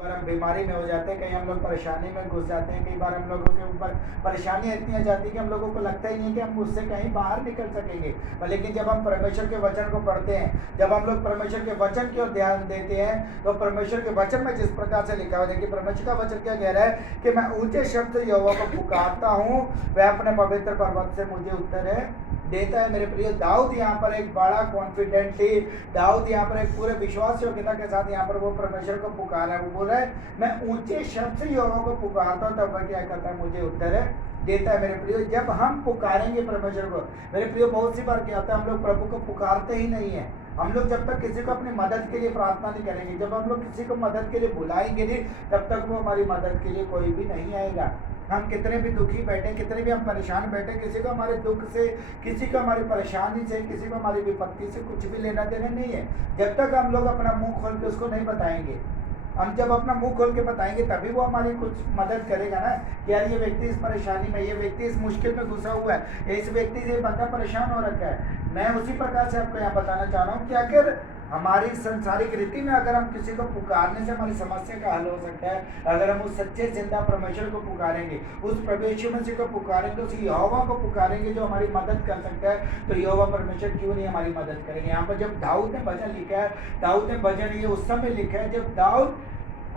बार हम बीमारी में हो जाते हैं, कहीं हम लोग परेशानी में घुस जाते हैं, कई बार हम लोगों के ऊपर परेशानियां इतनी आ जाती है कि हम लोगों को लगता ही नहीं कि हम उससे कहीं बाहर निकल सकेंगे। पर लेकिन जब हम परमेश्वर के वचन को पढ़ते हैं, जब हम लोग परमेश्वर के वचन की ओर ध्यान देते हैं, तो परमेश्वर के वचन में जिस प्रकार से लिखा हुआ है, देखिए परमेश्वर का वचन क्या कह रहा है कि मैं ऊंचे शब्द से यहोवा को पुकारता हूँ, वह अपने पवित्र पर्वत से मुझे उत्तर है देता है। मेरे प्रिय, दाऊद यहाँ पर एक बड़ा कॉन्फिडेंटली, दाऊद यहाँ पर एक पूरे विश्वास योग्यता के साथ यहाँ पर वो परमेश्वर को पुकारा है। वो बोल रहा है मैं ऊंचे शब्द से यहोवा को पुकारता हूँ, तब वह क्या करता है, मुझे उत्तर है देता है। मेरे प्रियो, जब हम पुकारेंगे परमेश्वर को, मेरे प्रियो बहुत सी बार क्या होता है, हम लोग प्रभु को पुकारते ही नहीं है। हम लोग जब तक किसी को अपनी मदद के लिए प्रार्थना नहीं करेंगे, जब हम लोग किसी को मदद के लिए बुलाएंगे नहीं, तब तक वो हमारी मदद के लिए कोई भी नहीं आएगा। हम कितने भी दुखी बैठे, कितने भी हम परेशान बैठे, किसी को हमारे दुख से, किसी को हमारी परेशानी से, किसी को हमारी विपत्ति से कुछ भी लेना देना नहीं है, जब तक हम लोग अपना मुंह खोल के उसको नहीं बताएंगे। हम जब अपना मुंह खोल के बताएंगे तभी वो हमारी कुछ मदद करेगा ना, कि यार ये व्यक्ति इस परेशानी में, ये व्यक्ति इस मुश्किल में घुसा हुआ है, इस व्यक्ति से बंदा परेशान हो रखा है। मैं उसी प्रकार से आपको यहाँ बताना चाह रहा हूँ कि अगर हमारी संसारिक रीति में अगर हम किसी को पुकारने से हमारी समस्या का हल हो सकता है, अगर हम उस सच्चे जिंदा परमेश्वर को पुकारेंगे, उस प्रभु यीशु मसीह को पुकारेंगे, उस यहोवा को पुकारेंगे जो हमारी मदद कर सकता है, तो यहोवा परमेश्वर क्यों नहीं हमारी मदद करेंगे। यहाँ पर जब दाऊद ने भजन लिखा है, दाऊद ने भजन ये उस समय लिखा है जब दाऊद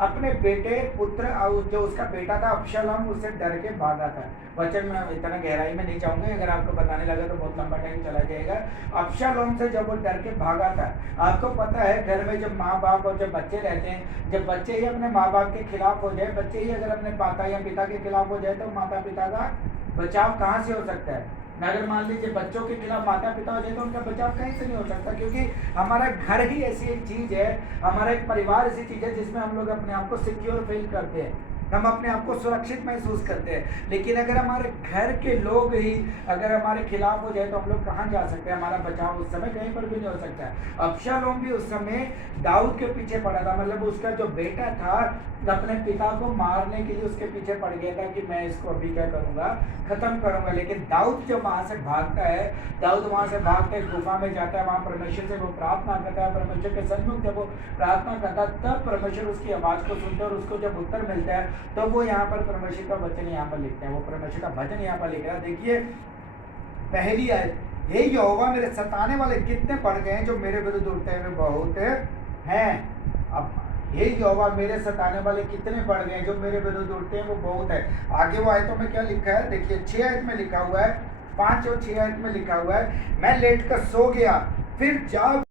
अपने बेटे पुत्र, जो उसका बेटा था अबशालोम, उससे डर के भागा था। वचन में इतना गहराई में नहीं जाऊंगा, अगर आपको बताने लगा तो बहुत लंबा टाइम चला जाएगा। अबशालोम से जब वो डर के भागा था, आपको पता है घर में जब माँ बाप और जब बच्चे रहते हैं, जब बच्चे ही अपने माँ बाप के खिलाफ हो जाए, बच्चे ही अगर अपने माता या पिता के खिलाफ हो जाए, तो माता पिता का बचाव कहाँ से हो सकता है। अगर मान लीजिए बच्चों के खिलाफ माता पिता हो जाए, तो उनका बचाव कहीं से नहीं हो सकता, क्योंकि हमारा घर ही ऐसी एक चीज है, हमारा एक परिवार ऐसी चीज है जिसमें हम लोग अपने आप को सिक्योर फील करते हैं, हम अपने आप को सुरक्षित महसूस करते हैं। लेकिन अगर हमारे घर के लोग ही अगर हमारे खिलाफ हो जाए, तो हम लोग कहाँ जा सकते हैं, हमारा बचाव उस समय कहीं पर भी नहीं हो सकता है। अबशालोम भी उस समय दाऊद के पीछे पड़ा था, मतलब उसका जो बेटा था अपने पिता को मारने के लिए उसके पीछे पड़ गया था कि मैं इसको अभी क्या करूंगा, खत्म करूंगा। लेकिन दाऊद जब वहां से भागता है, दाऊद वहां से भागते गुफा में जाता है, वहां परमेश्वर से वो प्रार्थना करता है, परमेश्वर के सन्मुख जब वो प्रार्थना करता है, तब परमेश्वर उसकी आवाज को सुनता है और उसको जब उत्तर मिलता है, तो वो यहाँ पर परमेश्वर का वचन यहाँ पर लिखता है, वो परमेश्वर का भजन यहाँ पर लिख रहा है। देखिए पहली आयत, हे यहोवा मेरे सताने वाले कितने बढ़ गए हैं, जो मेरे विरुद्ध उठते हुए बहुत हैं। अब हे यहोवा मेरे सताने वाले कितने बढ़ गए हैं, जो मेरे विरुद्ध उठते हैं वो बहुत है। आगे वो आयतों में क्या लिखा है, देखिए 6 आयत में लिखा हुआ है, 5 और 6 आयत में लिखा हुआ है, मैं लेट कर सो गया, फिर जाग